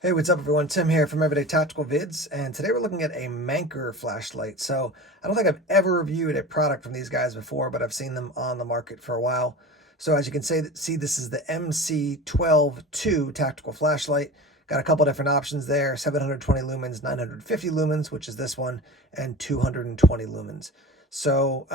Hey, what's up everyone? Tim here from Everyday Tactical Vids, and today we're looking at a Manker flashlight. So I don't think I've ever reviewed a product from these guys before, but I've seen them on the market for a while. So as you can see this is the MC12-2 tactical flashlight. Got a couple different options there, 720 lumens, 950 lumens, which is this one, and 220 lumens. So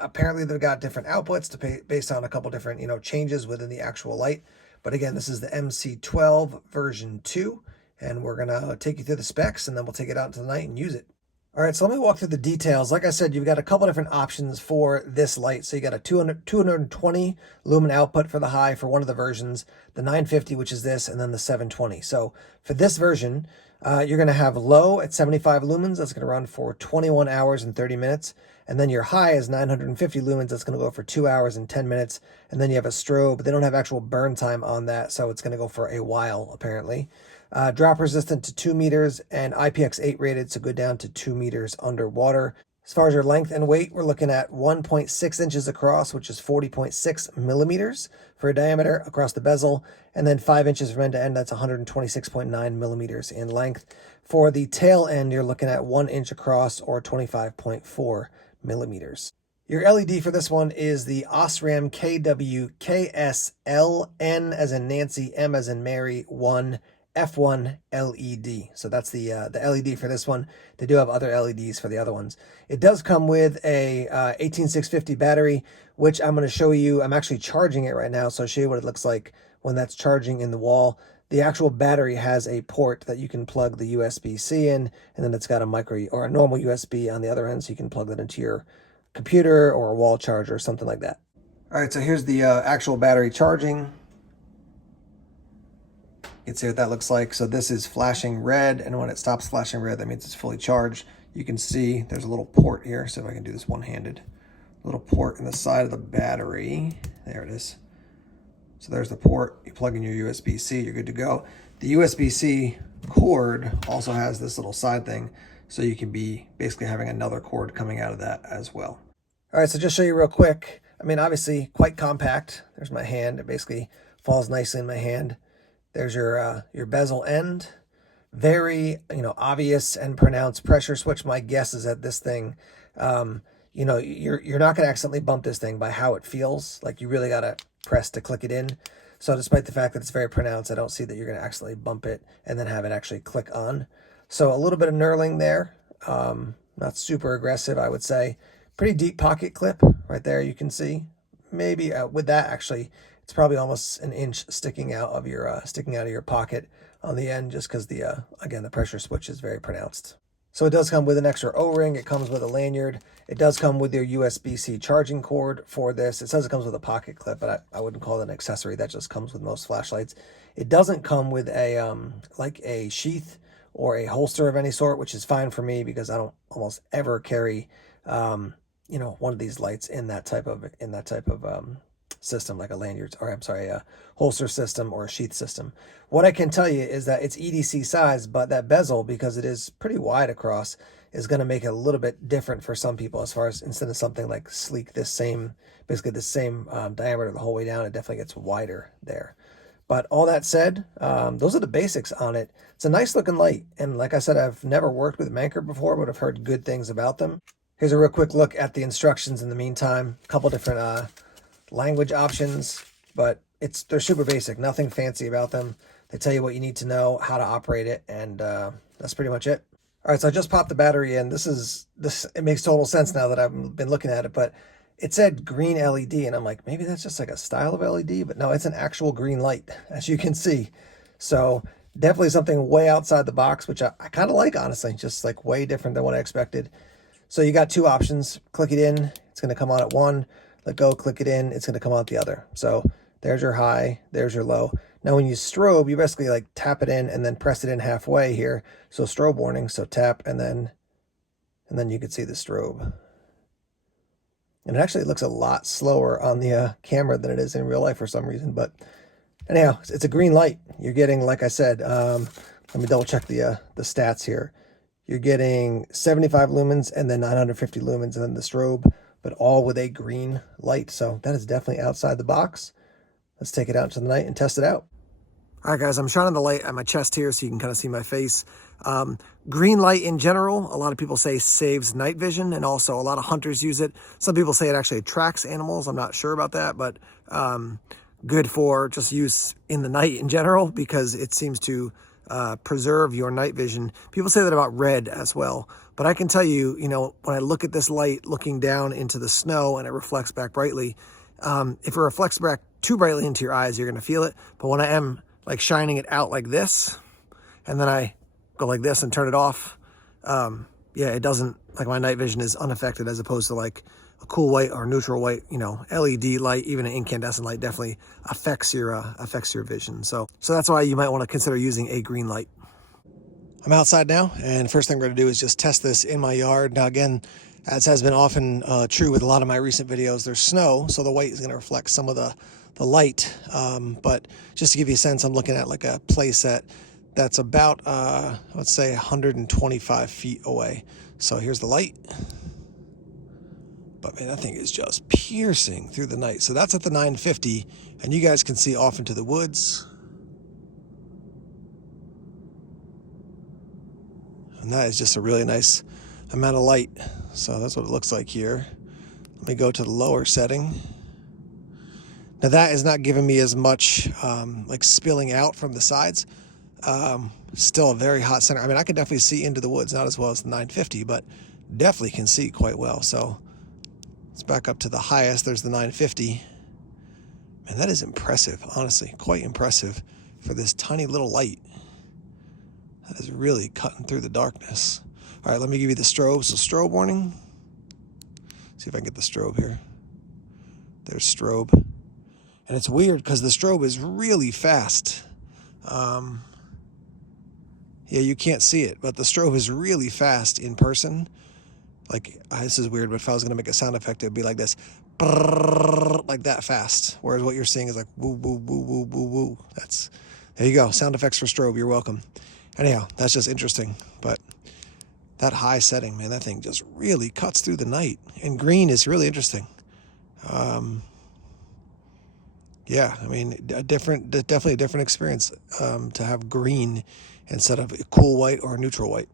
apparently they've got different outputs based on a couple different changes within the actual light. But again, this is the MC12 version 2, and we're going to take you through the specs, and then we'll take it out into the night and use it. All right, so let me walk through the details. Like I said, you've got a couple different options for this light. So you got a 220 lumen output for the high for one of the versions, the 950, which is this, and then the 720. So for this version, you're going to have low at 75 lumens. That's going to run for 21 hours and 30 minutes. And then your high is 950 lumens. That's going to go for 2 hours and 10 minutes. And then you have a strobe. They don't have actual burn time on that, so it's going to go for a while, apparently. Drop resistant to 2 meters and IPX8 rated, so go down to 2 meters underwater. As far as your length and weight, we're looking at 1.6 inches across, which is 40.6 millimeters for a diameter across the bezel, and then 5 inches from end to end, that's 126.9 millimeters in length. For the tail end, you're looking at 1 inch across or 25.4 millimeters. Your LED for this one is the Osram KWKSLN as in Nancy, M as in Mary, 1 F1 LED. So that's the LED for this one. They do have other LEDs for the other ones. It does come with a 18650 battery, which I'm going to show you. I'm actually charging it right now, so I'll show you what it looks like when that's charging in the wall. The actual battery has a port that you can plug the USB-C in, and then it's got a micro or a normal USB on the other end, so you can plug that into your computer or a wall charger or something like that. All right, so here's the actual battery charging. You can see what that looks like. So this is flashing red, and when it stops flashing red, that means it's fully charged. You can see there's a little port here. So if I can do this one-handed, little port in the side of the battery. There it is. So there's the port. You plug in your USB-C, you're good to go. The USB-C cord also has this little side thing, so you can be basically having another cord coming out of that as well. All right, so just show you real quick. I mean, obviously quite compact. There's my hand. It basically falls nicely in my hand. There's your bezel end. Very, obvious and pronounced pressure switch. My guess is that this thing, you're not going to accidentally bump this thing by how it feels. Like you really got to press to click it in. So despite the fact that it's very pronounced, I don't see that you're going to accidentally bump it and then have it actually click on. So a little bit of knurling there. Not super aggressive, I would say. Pretty deep pocket clip right there, you can see. Maybe with that, actually, it's probably almost an inch sticking out of your pocket on the end, just because again, the pressure switch is very pronounced. So it does come with an extra O-ring. It comes with a lanyard. It does come with your USB-C charging cord for this. It says it comes with a pocket clip, but I wouldn't call it an accessory. That just comes with most flashlights. It doesn't come with a like a sheath or a holster of any sort, which is fine for me because I don't almost ever carry one of these lights in that type of system, like a lanyard, or I'm sorry, a holster system or a sheath system. What I can tell you is that it's EDC size, but that bezel, because it is pretty wide across, is going to make it a little bit different for some people, as far as instead of something like sleek, basically the same diameter the whole way down, it definitely gets wider there. But all that said, those are the basics on it. It's a nice looking light, and like I said, I've never worked with Manker before, but I've heard good things about them. Here's a real quick look at the instructions in the meantime. A couple different language options, but they're super basic, nothing fancy about them. They tell you what you need to know, how to operate it, and that's pretty much it. All right, so I just popped the battery in. It makes total sense now that I've been looking at it, but it said green LED, and I'm like, maybe that's just like a style of LED, but no, it's an actual green light, as you can see. So definitely something way outside the box, which I kind of like, honestly, just like way different than what I expected. So you got two options. Click it in, it's going to come on at one. Let go, click it in, it's going to come out the other. So there's your high, there's your low. Now when you strobe, you basically like tap it in and then press it in halfway here. So strobe warning, so tap and then you can see the strobe. And it actually looks a lot slower on the camera than it is in real life for some reason. But anyhow, it's a green light. You're getting, like I said, let me double check the stats here. You're getting 75 lumens and then 950 lumens and then the strobe, but all with a green light. So that is definitely outside the box. Let's take it out into the night and test it out. All right, guys, I'm shining the light at my chest here so you can kind of see my face. Green light in general, a lot of people say saves night vision, and also a lot of hunters use it. Some people say it actually attracts animals. I'm not sure about that, but good for just use in the night in general because it seems to preserve your night vision. People say that about red as well, but I can tell you, you know, when I look at this light looking down into the snow and it reflects back brightly, if it reflects back too brightly into your eyes, you're going to feel it. But when I am like shining it out like this, and then I go like this and turn it off, yeah, it doesn't, like my night vision is unaffected as opposed to like a cool white or neutral white, you know, LED light, even an incandescent light definitely affects your vision. So that's why you might want to consider using a green light. I'm outside now, and first thing we're going to do is just test this in my yard. Now again, as has been often true with a lot of my recent videos, there's snow, so the white is going to reflect some of the light. But just to give you a sense, I'm looking at like a place that's about, let's say 125 feet away. So here's the light. But man, that thing is just piercing through the night. So that's at the 950, and you guys can see off into the woods. And that is just a really nice amount of light. So that's what it looks like here. Let me go to the lower setting. Now that is not giving me as much like spilling out from the sides. Still a very hot center. I mean, I can definitely see into the woods, not as well as the 950, but definitely can see quite well. So let's back up to the highest. There's the 950. Man, that is impressive, honestly. Quite impressive for this tiny little light. That is really cutting through the darkness. All right, let me give you the strobe. So strobe warning. See if I can get the strobe here. There's strobe. And it's weird because the strobe is really fast. Yeah, you can't see it, but the strobe is really fast in person. Like, this is weird, but if I was going to make a sound effect, it would be like this. Like that fast. Whereas what you're seeing is like woo, woo, woo, woo, woo, woo. There you go. Sound effects for strobe. You're welcome. Anyhow, that's just interesting. But that high setting, man, that thing just really cuts through the night. And green is really interesting. Yeah, I mean, definitely a different experience to have green instead of a cool white or a neutral white.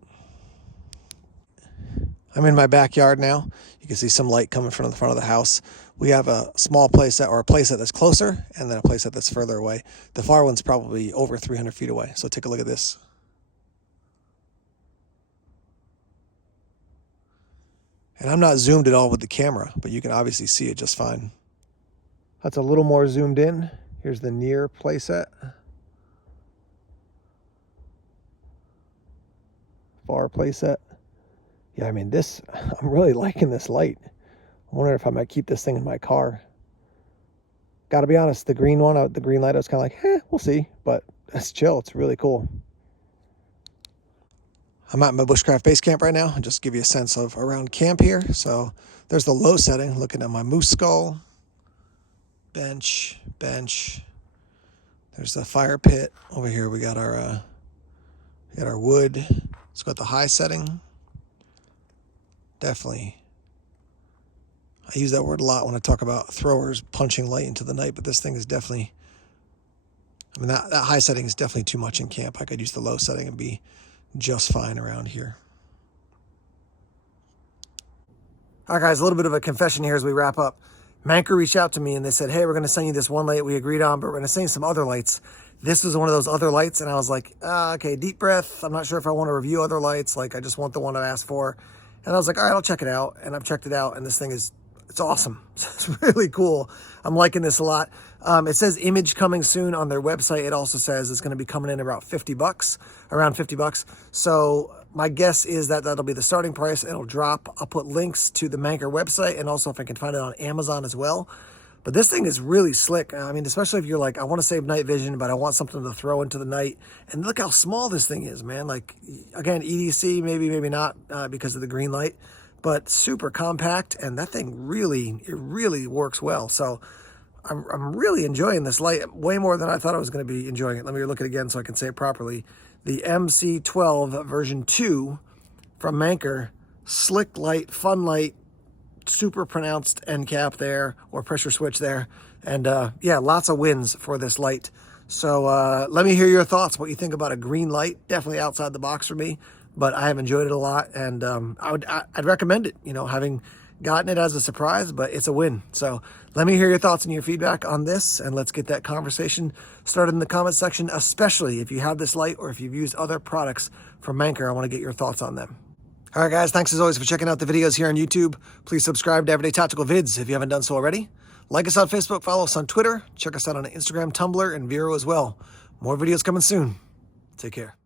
I'm in my backyard now. You can see some light coming from the front of the house. We have a small playset, or a playset that's closer, and then a playset that's further away. The far one's probably over 300 feet away. So take a look at this. And I'm not zoomed at all with the camera, but you can obviously see it just fine. That's a little more zoomed in. Here's the near playset. Far playset. Yeah, I mean, I'm really liking this light. I'm wondering if I might keep this thing in my car. Gotta be honest, the green one, the green light, I was kind of like, we'll see. But that's chill. It's really cool. I'm at my bushcraft base camp right now, and just give you a sense of around camp here. So there's the low setting, looking at my moose skull, bench. There's the fire pit over here. We got our wood. Let's go at the high setting. Definitely, I use that word a lot when I talk about throwers punching light into the night, but this thing is definitely, I mean, that high setting is definitely too much in camp. I could use the low setting and be just fine around here. All right, guys, a little bit of a confession here as we wrap up. Manker reached out to me and they said, hey, we're going to send you this one light we agreed on, but we're going to send you some other lights. This was one of those other lights, and I was like, okay, deep breath. I'm not sure if I want to review other lights. Like, I just want the one I asked for. And I was like, all right, I'll check it out. And I've checked it out, and this thing it's awesome. It's really cool. I'm liking this a lot. It says image coming soon on their website. It also says it's going to be coming in about $50, around $50. So my guess is that that'll be the starting price. It'll drop. I'll put links to the Manker website, and also if I can find it on Amazon as well. But this thing is really slick. I mean, especially if you're like, I want to save night vision, but I want something to throw into the night. And look how small this thing is, man. Like, again, EDC, maybe not because of the green light, but super compact. And that thing really works well. So I'm really enjoying this light way more than I thought I was going to be enjoying it. Let me look at it again so I can say it properly. The MC12 version 2 from Manker. Slick light, fun light. Super pronounced end cap there, or pressure switch there, and yeah, lots of wins for this light. So let me hear your thoughts, what you think about a green light. Definitely outside the box for me, but I have enjoyed it a lot, and I'd recommend it, having gotten it as a surprise, but it's a win. So let me hear your thoughts and your feedback on this, and let's get that conversation started in the comment section, especially if you have this light or if you've used other products from Manker. I want to get your thoughts on them. All right, guys, thanks as always for checking out the videos here on YouTube. Please subscribe to Everyday Tactical Vids if you haven't done so already. Like us on Facebook, follow us on Twitter, check us out on Instagram, Tumblr, and Vero as well. More videos coming soon. Take care.